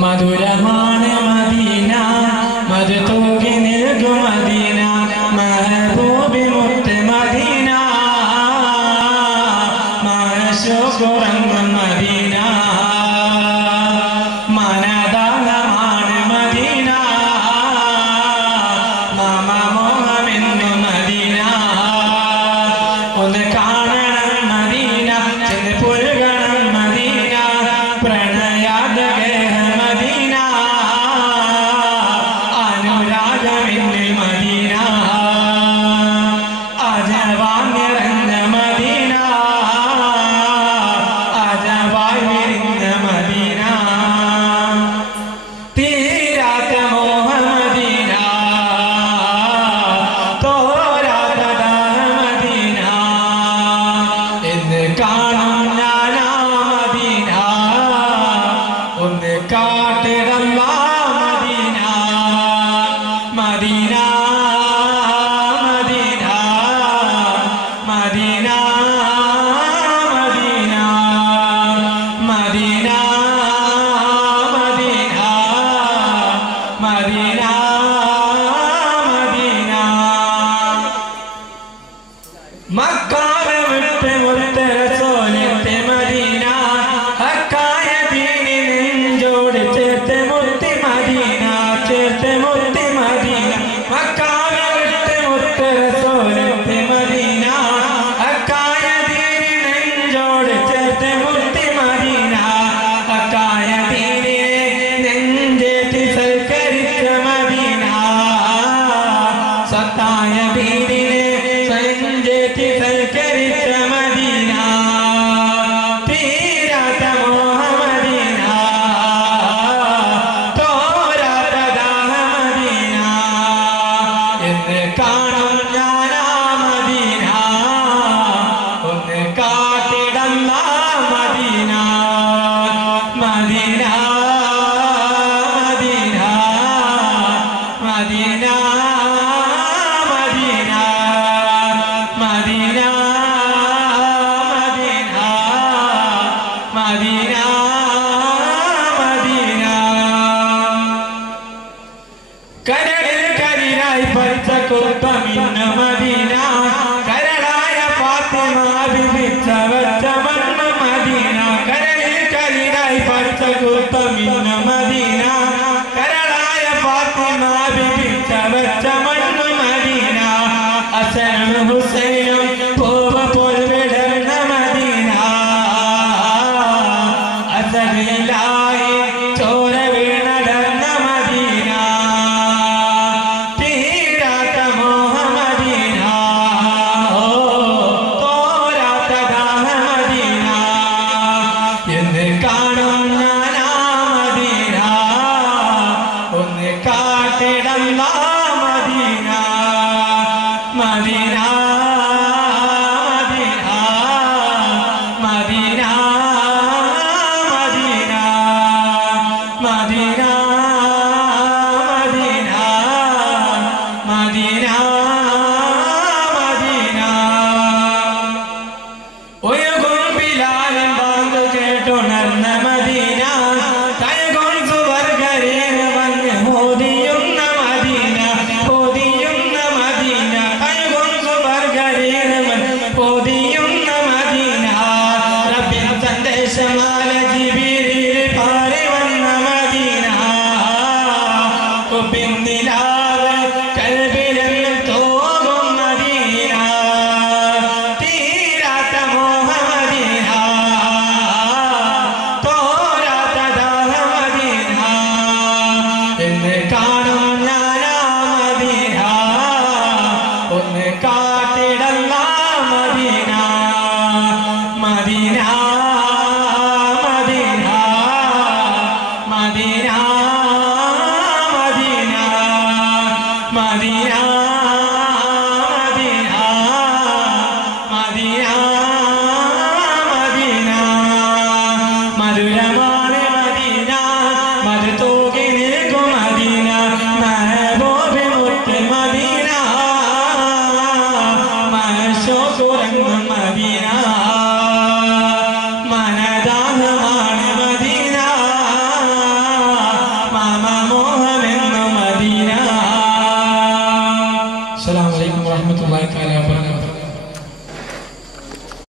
മധുരമാണ് മദീന മധുതൂകി നിൽക്കും മദീന മെഹബൂബി മുത്ത് മദീന മനശുകുറങ്ങും മദീന മനദാനമാണ് മദീന മമമോഹമെന്നും മദീന ഒന്ന് കാണണം മദീന ചെന്ന് പുരുകണം മദീന പ്രണയാദഗേഹ മദീന അനുരാഗമെന്നിൽ മദീന അജവാൻ നിറഞ്ഞ മദീന അജവായി വിരിഞ്ഞ മദീന തീരാത്ത മോഹ മദീന തോരാത്ത ദാഹ മദീന എന്ന് കാണും ഞാനാ മദീന ഒന്ന് കാട്ടിടല്ല Medina Medina Medina Medina Medina Medina Medina Medina Medina മക്കാവെ വിട്ട് മുത്ത് റസൂലിന്റെ മദീന ഹക്കായ ദീനി നെഞ്ചോട് ചേർത്ത് മുത്തി മദീന ചേർത്ത് മുത്തി മദീന മക്കാവെ വിട്ട് മുത്ത് റസൂലിന്റെ മദീന ഹക്കായ ദീനി നെഞ്ചോട് ചേർത്ത് മുത്തി മദീന ഹക്കായ ദീനി നെഞ്ചേറ്റി സൽക്കരിച്ച മദീന സത്തായ ദീനിനെ സഞ്ചേറ്റി സൽക്കരിച്ച മദീന തീരാത്ത മോഹ മദീന തോരാത്ത ദാഹ മദീന എന്ന് കാണും ഞാനാ മദീന ഒന്ന് കാട്ടിടല്ല Medina Medina Medina Medina Medina Medina Medina Medina കരളിൽ കരിരായി പച്ചക്കുപ്പമിന്ന മദീന കരളായ ഫാത്തിമ ബിബി ചവച്ച മണ്ണ് മദീന കരളിൽ കരിരായി പച്ചക്കുപ്പമിന്ന മദീന കരളായ ഫാത്തിമ ബിബി ചവച്ച മണ്ണ് മദീന ഹസനും ഹുസൈനും പൂവ പോൽ വിടർന്ന മദീന അസലിലായി ചോര വീണടർന്ന മദീന തീരാത്ത മോഹ മദീന തോരാത്ത ദാഹ മദീന എന്ന് കാണും ഞാനാ മദീന ഒന്ന് കാട്ടിടല്ല Medina Medina Medina Medina Medina Medina Medina Medina Medina ഒഴുകും ബിലാലും ബാങ്ക് കേട്ടുണർന്ന മദീന തയകും സുവർഗരേഖ വന്ന് ഹോദിയുന്ന മദീന ഹോദിയുന്ന മദീന തയകും സുവർഗരേഖ വന്ന് ഹോദിയുന്ന മദീന റബ്ബിൻ സന്ദേശമാല ജിബിരിൽ പാറി വന്ന മദീന കുബിൻ നിലാവ് കൽബിലെന്ന് തോന്നും മദീന തീരാത്ത മോഹ മദീന തോരാത്ത ദാഹ മദീന എന്ന് കാണും ഞാനാ മദീന ഒന്ന് കാട്ടിടല്ല Medina Medina Medina Medina Medina Medina Medina Medina Medina മധുരമാണ് മദീന മധുതൂകി നിൽക്കും മദീന മെഹബൂബി മുത്ത് മദീന മനശുകുറങ്ങും മദീന മനദാനമാണ് മദീന വറഹ്മത്തുള്ളാഹി തആല